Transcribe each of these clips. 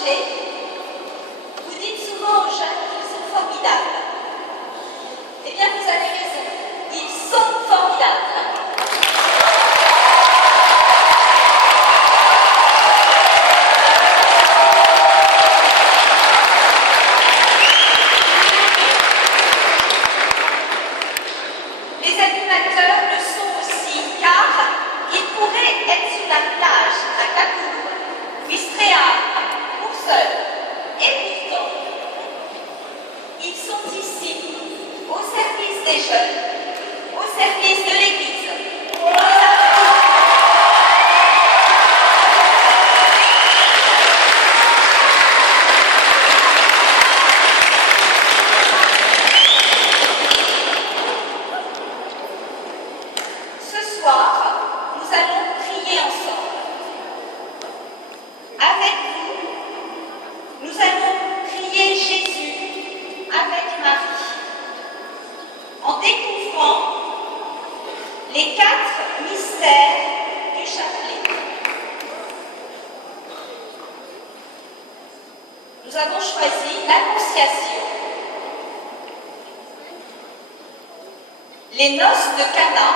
marché, vous dites souvent aux jeunes qu'ils sont formidables. Eh bien, vous avez raison, ils sont formidables. Les animateurs le sont aussi, car ils pourraient être sur la plage à Cancun, Istria, Courseulles, et pourtant, ils sont ici, au service des jeunes, au service de l'Église. Ce soir, nous allons prier ensemble. Avec vous, nous allons prier Jésus avec Marie, en découvrant les 4 mystères du chapelet. Nous avons choisi l'Annonciation, les noces de Cana,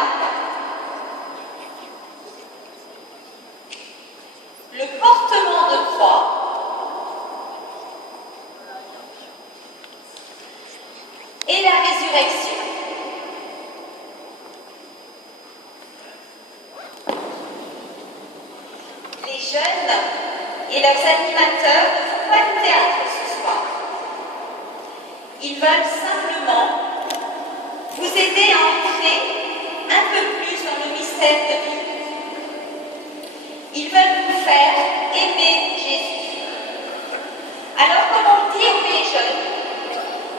le portement de croix et la résurrection. Les jeunes et leurs animateurs ne font pas de théâtre ce soir. Ils veulent simplement vous aider à entrer un peu plus dans le mystère de Dieu. Ils veulent vous faire aimer Jésus. Alors, comme on dit aux les jeunes,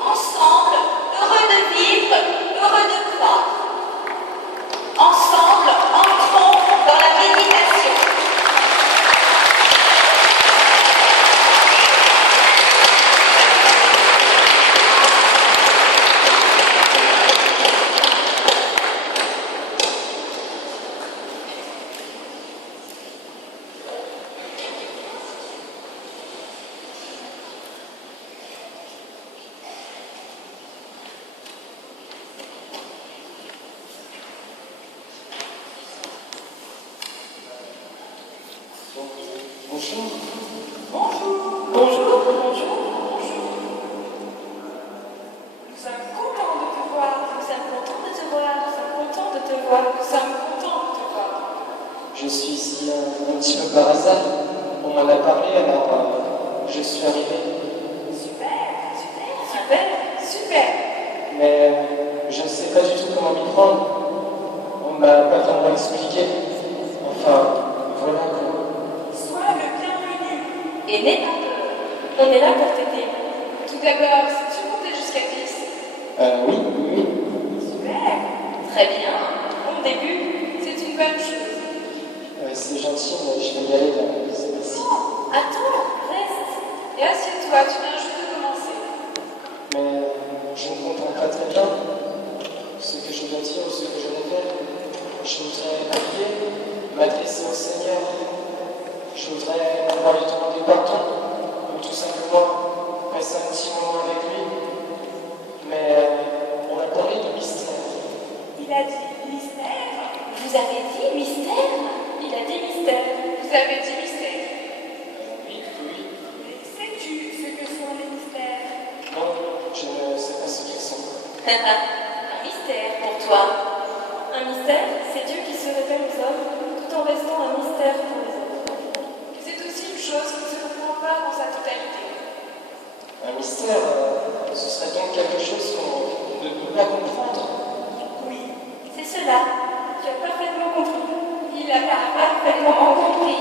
ensemble, heureux de vivre, heureux de croire. Ensemble, entrons dans la méditation. Bonjour. Bonjour. Bonjour, bonjour, bonjour. Nous sommes contents de te voir, nous sommes contents de te voir, nous sommes contents de te voir, nous sommes contents de te voir. Je suis ici un petit peu par hasard. On m'en a parlé, alors je suis arrivé. Super, super, super, super. Mais je ne sais pas du tout comment m'y prendre. On ne m'a pas vraiment expliqué. Enfin, voilà quoi. Sois le bienvenu. Et n'aie pas peur. On est là pour t'aider. Tout d'abord, sais-tu compter jusqu'à 10? Oui. Super. Très bien. Bon début, c'est une bonne chose. C'est gentil, mais je vais y aller là. C'est ici. Attends, reste. Et assieds-toi, tu viens juste de commencer. Mais je ne comprends pas très bien ce que je dois dire ou ce que je dois faire. Je voudrais prier, m'adresser au Seigneur. Je voudrais pouvoir lui demander pardon ou tout simplement passer un petit moment avec lui. Mais on a parlé de mystère. Il a dit mystère. Vous avez dit mystère? Il a dit mystère. Vous avez dit mystère. Oui. Mais sais-tu ce que sont les mystères? Non, je ne sais pas ce qu'ils sont. Un mystère pour toi. Un mystère, c'est Dieu qui se révèle aux hommes tout en restant un mystère pour les hommes. C'est aussi une chose qui ne se comprend pas dans sa totalité. Un mystère, ce serait donc quelque chose qu'on ne peut pas comprendre. Oui, C'est cela. tu as parfaitement compris. Il a Parfaitement compris.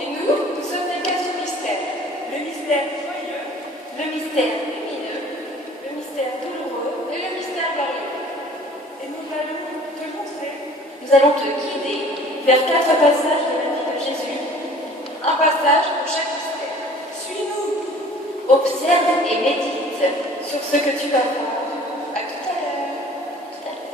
Et nous sommes des cas du mystère. Le mystère joyeux, Le mystère lumineux. le mystère douloureux et le mystère glorieux. Et nous allons te montrer Nous allons te guider vers 4 passages de la vie de Jésus. un passage pour chaque mystère. Suis-nous Observe et médite. sur ce que tu vas voir. À tout à l'heure.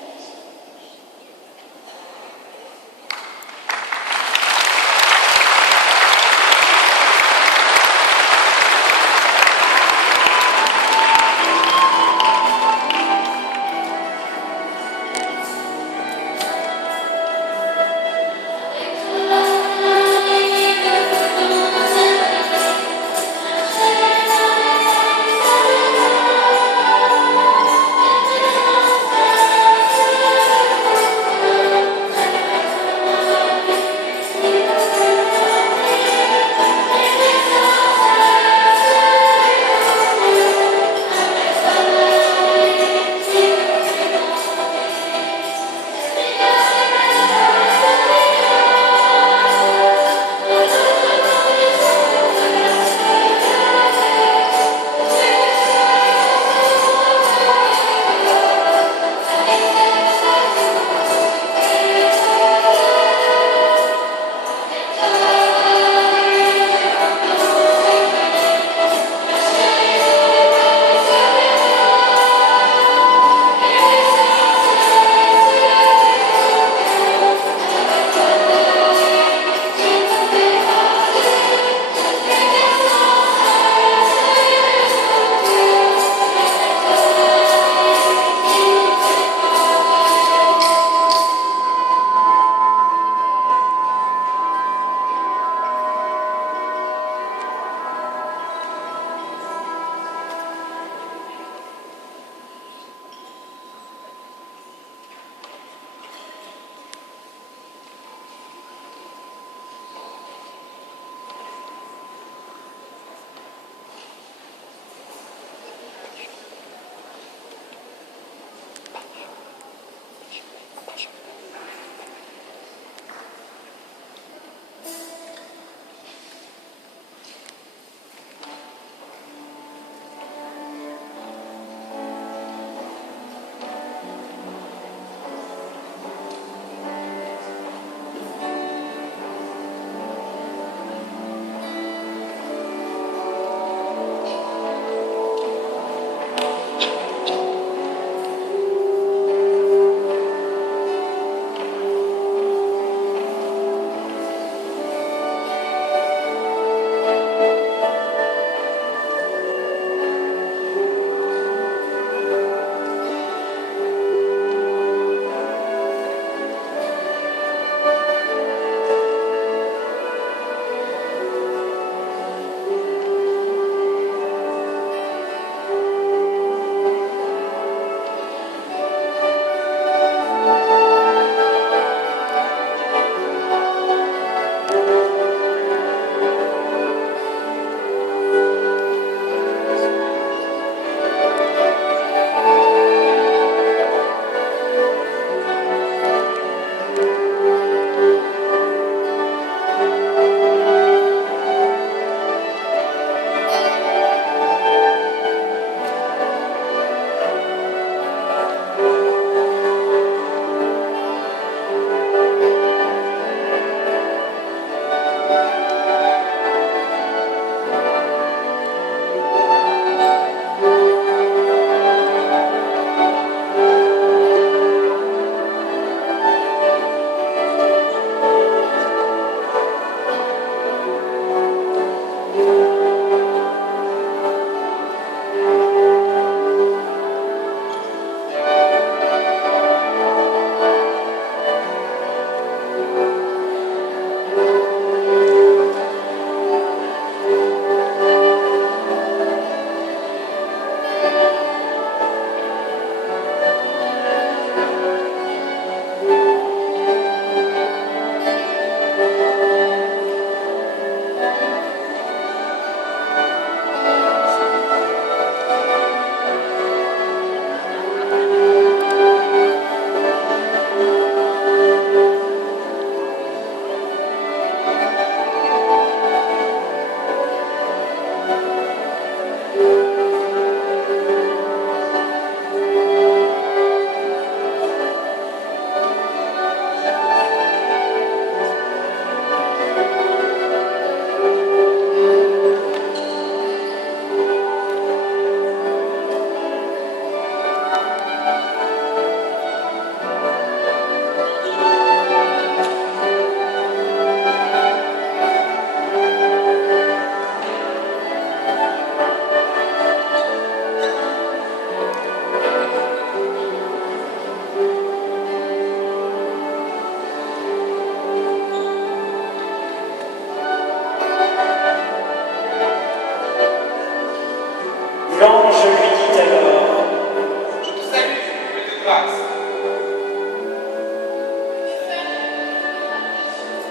grâce.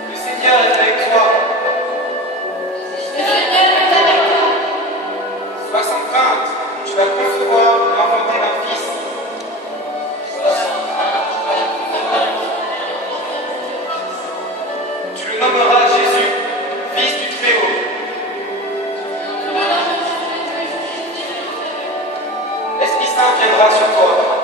Le Seigneur est avec toi. Sois sans crainte, tu vas concevoir et enfanter un fils. Tu le nommeras Jésus, fils du Très-Haut. L'Esprit Saint viendra sur toi.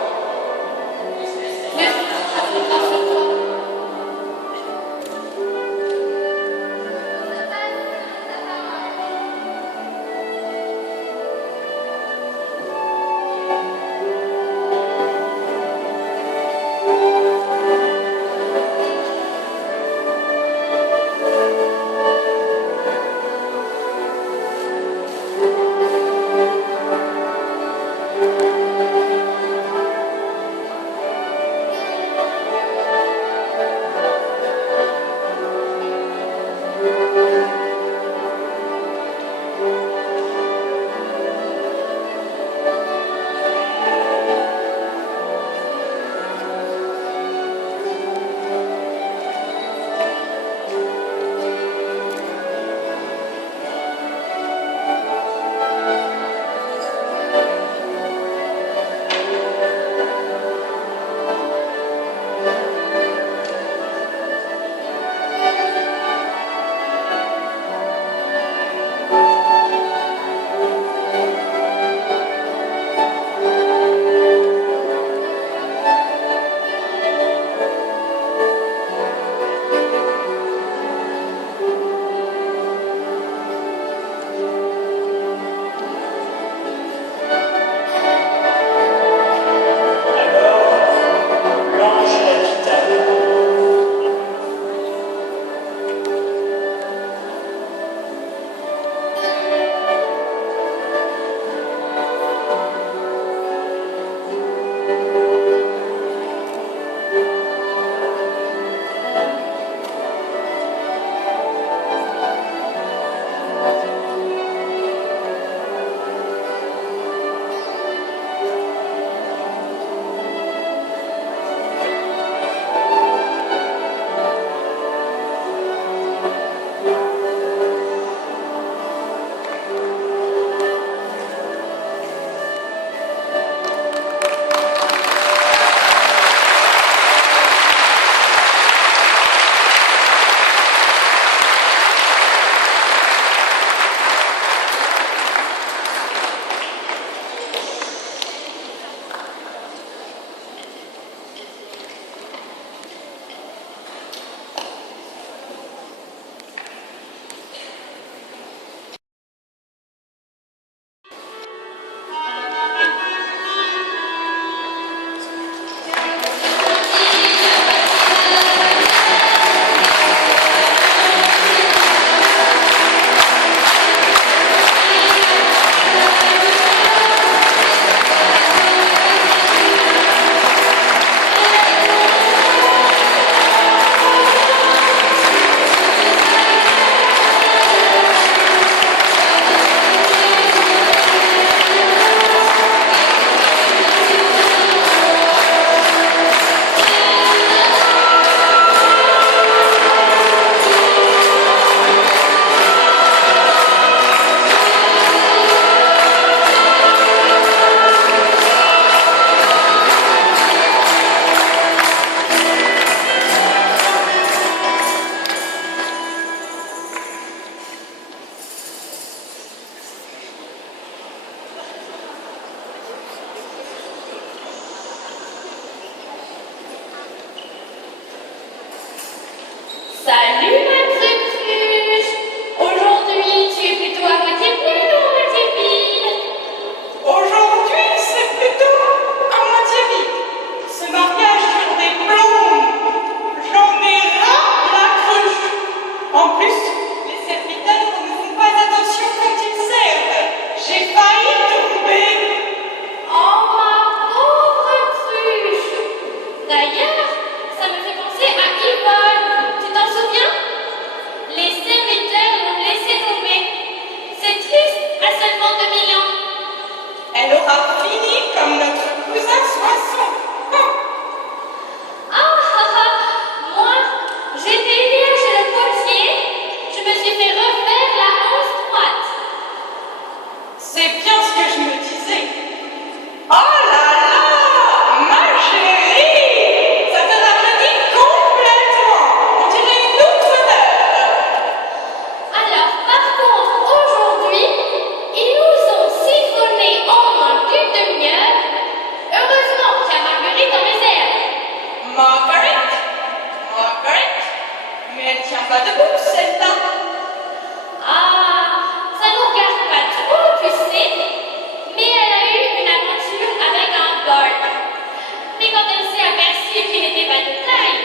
quand elle s'est aperçue qu'il n'était pas de taille,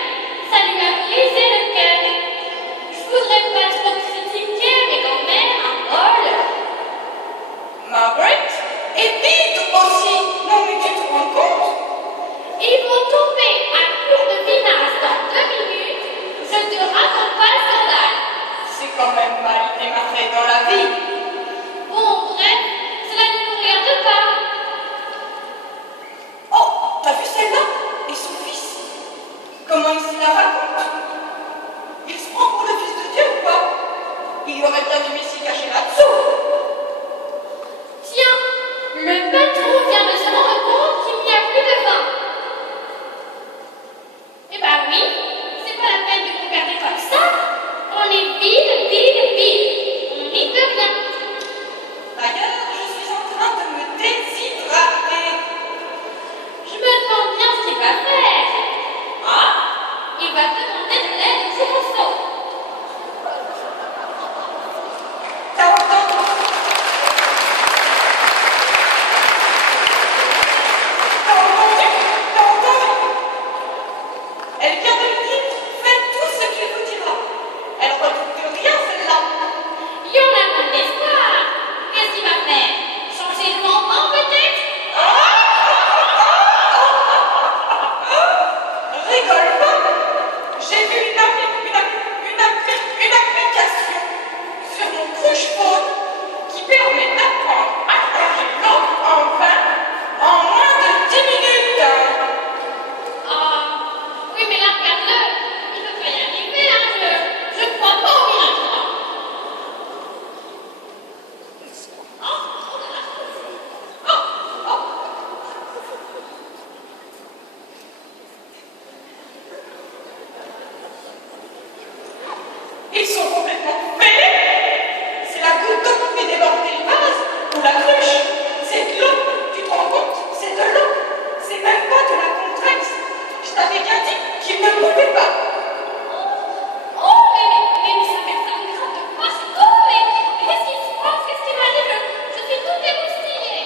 ça lui a brisé le cœur. Je voudrais pas trop critiquer, mais quand même, un bol. Margaret et Pete aussi. Non mais tu te rends compte? Ils vont tomber à court de vinasse dans 2 minutes. Je te raconte pas le scandale. C'est quand même mal démarré dans la vie. Bon, bref, cela ne nous regarde pas. Oh, t'as vu celle-là? Et son fils? Comment il se la raconte? Il se prend pour le fils de Dieu ou quoi? Il aurait bien dû s'y cacher là-dessous. Tiens, le patron vient de se rendre compte qu'il n'y a plus de vin. Eh ben oui, c'est pas la peine de vous garder comme ça. On est vide, vide, vide. On n'y peut rien. D'ailleurs, je suis en train de me déshydrater. Je me demande bien ce qu'il va faire. Ah, il va demander de l'aide au Jumonceau. T'as entendu? T'as entendu? T'as entendu? Elle vient de lui dire, faites tout ce qu'il vous dira. Elle retrouve plus rien, celle-là. Il y en a pas d'espoir. Qu'est-ce qu'il va faire? Changer de lendemain peut-être? Rigole pas. J'ai vu une application sur mon push phone qui permet d'apprendre à changer l'eau en vin en moins de 10 minutes. Ah, oui, mais là, regarde-le. Il peut pas y arriver, hein. Je ne crois pas au miracle. Ils sont complètement fêlés. C'est la goutte d'eau qui fait déborder le vase ou la cruche. C'est de l'eau. Tu te rends compte? C'est de l'eau. C'est même pas de la contrainte. Je t'avais bien dit qu'ils ne pouvaient pas. Oh, mais ça fait ça me gratte de partout. Mais qu'est-ce qui se passe? Qu'est-ce qui m'arrive? Je suis toute émoustillée.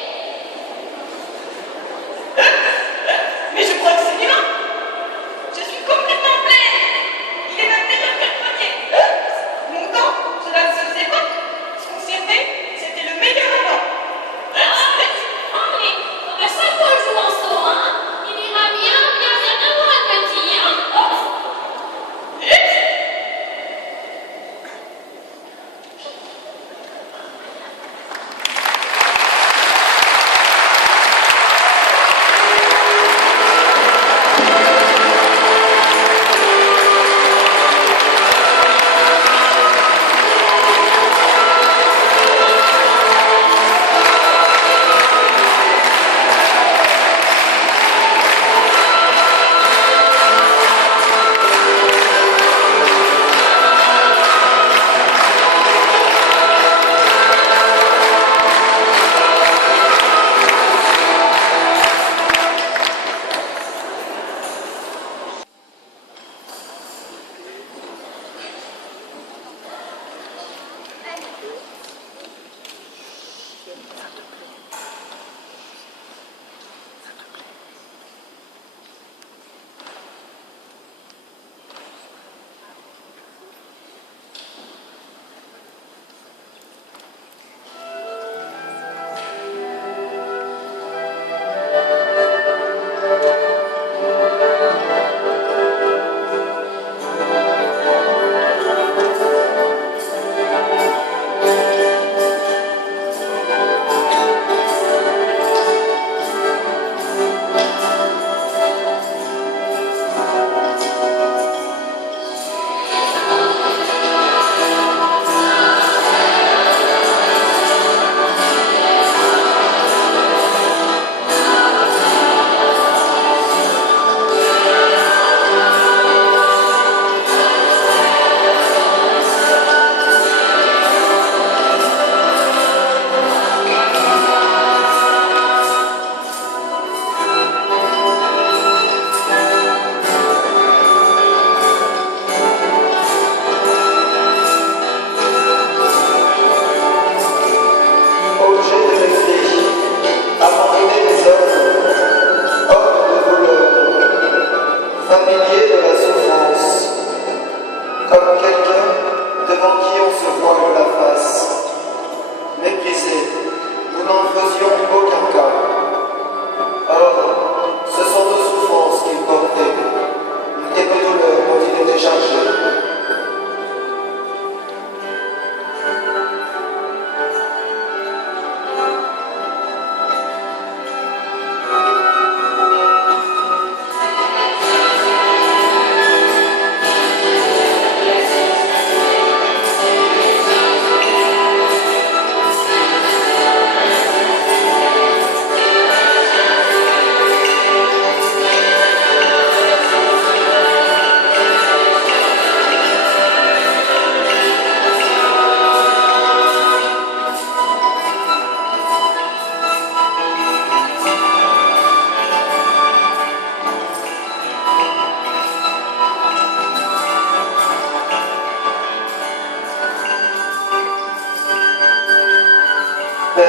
Mais je crois que c'est l'humain. Je suis complètement pleine. Il est même meilleur que le premier. Longtemps, cela ne se faisait pas. Ce qu'on servait, c'était le meilleur avant. Allez, à chaque fois que je joue en saut, hein, il ira bien, bien, bien avant le petit, hein. Oh.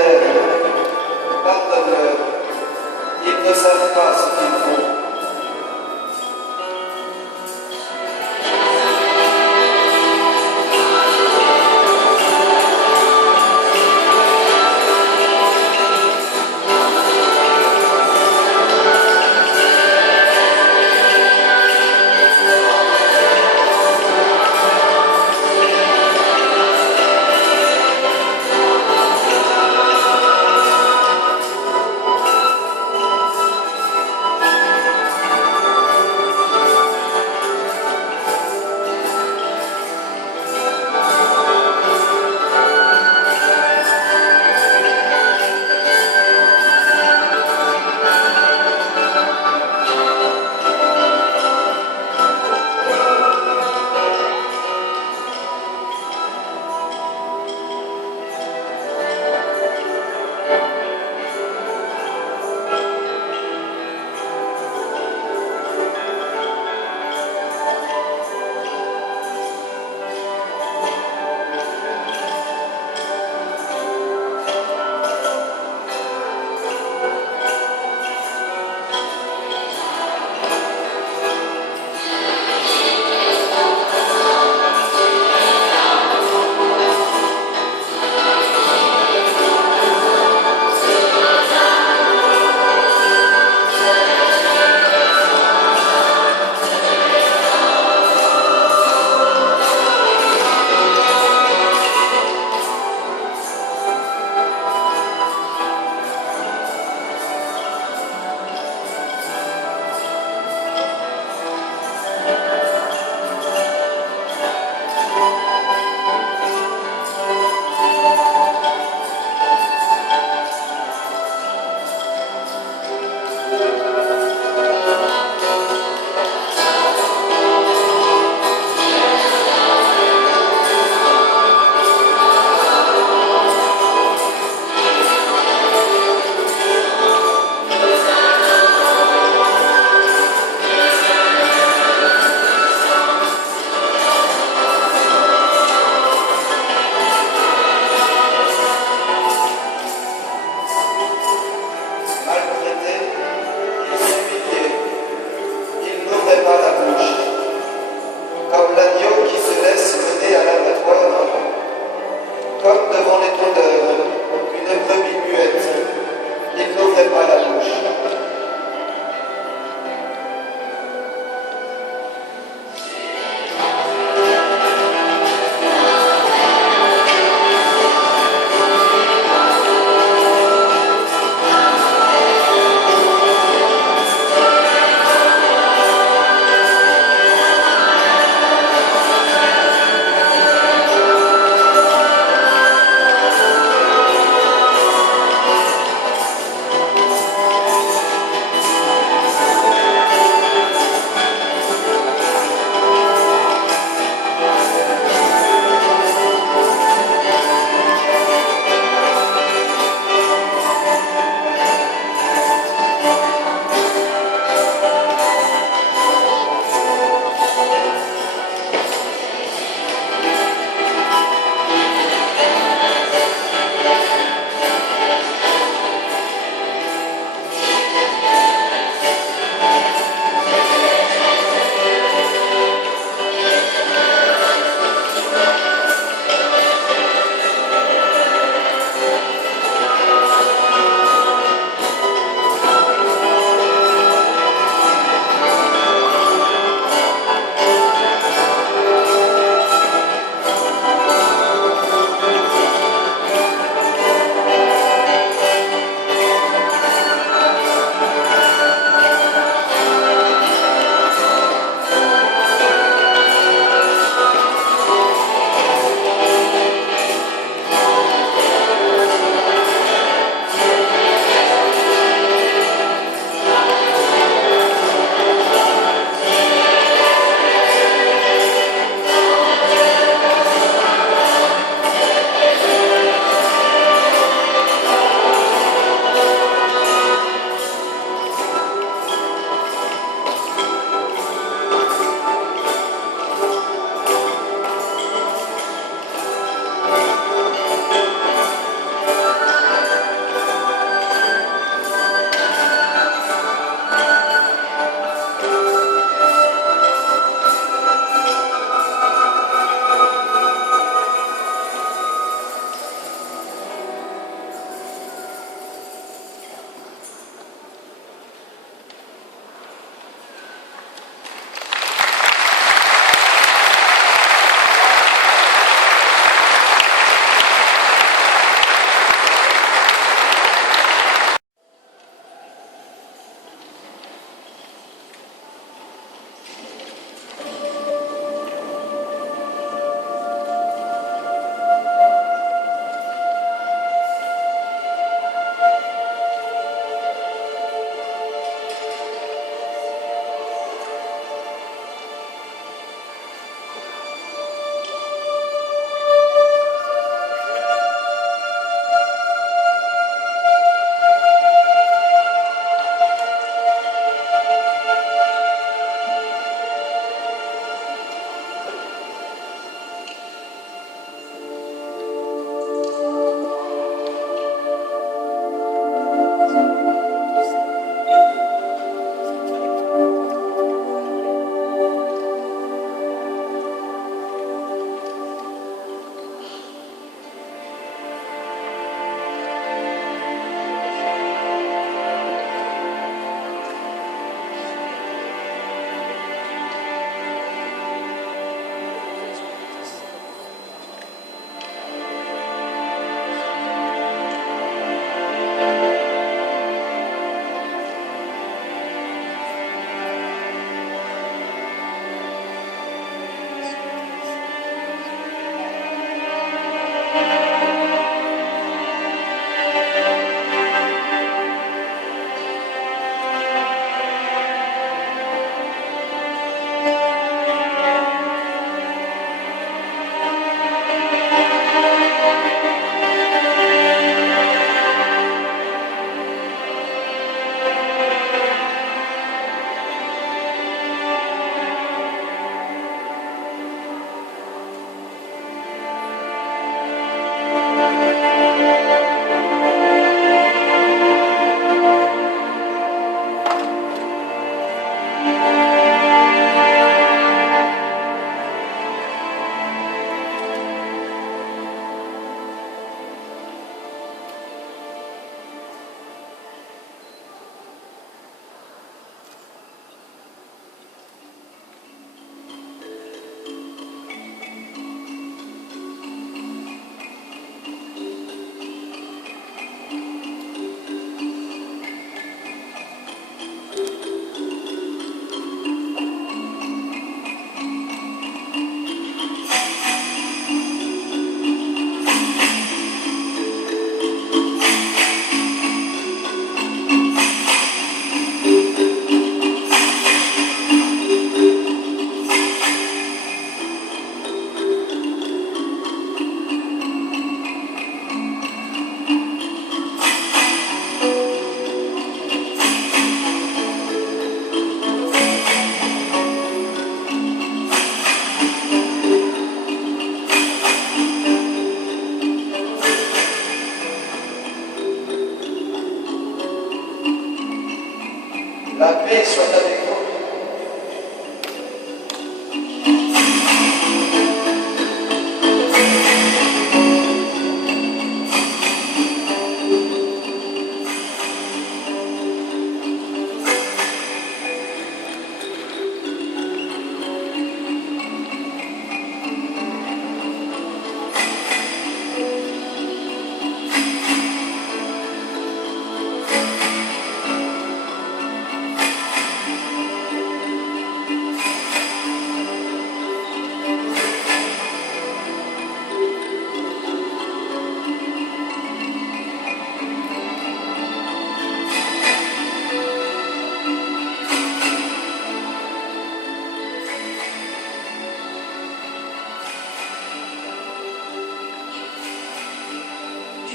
terre, pardonne-leur, ils ne savent pas ce qu'ils font.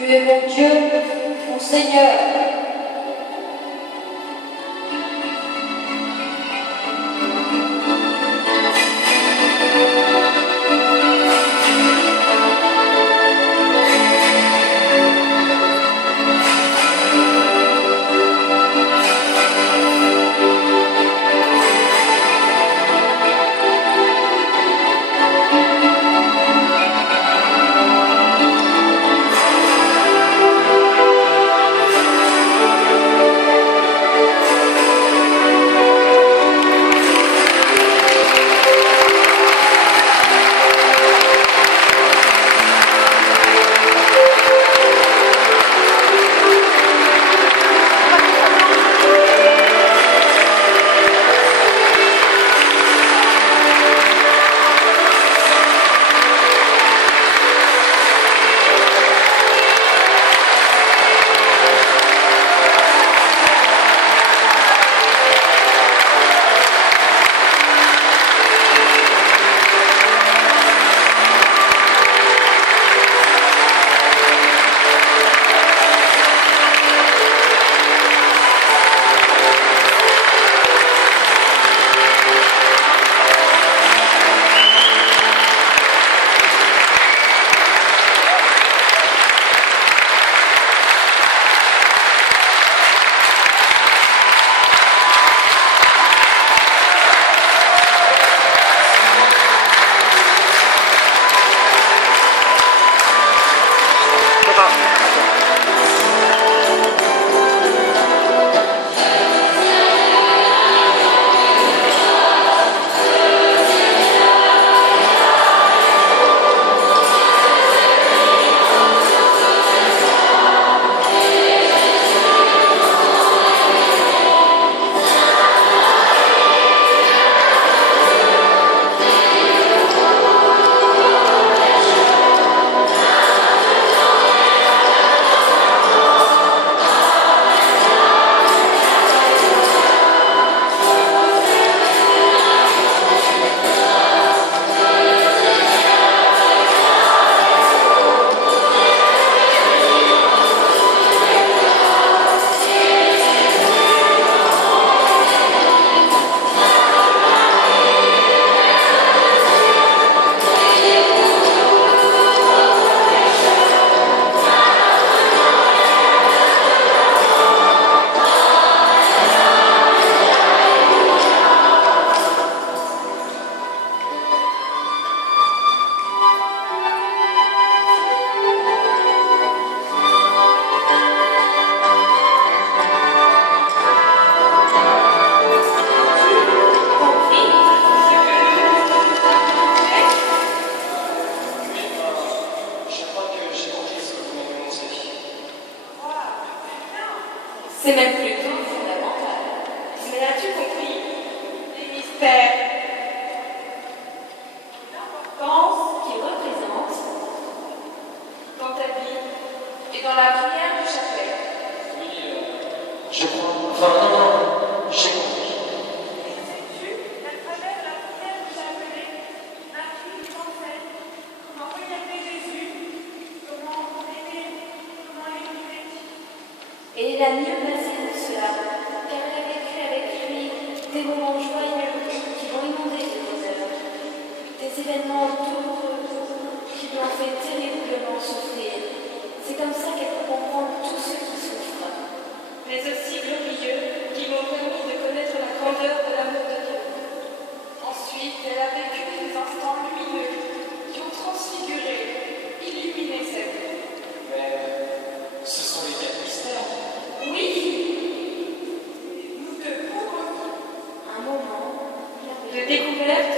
Tu es mon Dieu, mon Seigneur. C'est même plutôt fondamental. Mais as-tu compris les mystères, l'importance qu'ils représentent dans ta vie et dans la prière du chapelet? Oui, je crois. Enfin, non, j'ai compris. Sais-tu, à travers la prière du chapelet, Marie nous enseigne comment regarder Jésus, comment aimer, comment l'écouter. Et il a mieux placé pour cela, car elle a vécu avec lui des moments joyeux qui vont inonder le bonheur, des événements douloureux qui lui ont fait terriblement souffrir. C'est comme ça qu'elle peut comprendre tous ceux qui souffrent, mais aussi glorieux qui m'ont permis de connaître la grandeur de l'amour de Dieu. Ensuite, elle a vécu des instants lumineux qui ont transfiguré, illuminé sa vie. Mais ce sont les quatre mystères. Oui, nous devons un moment de découverte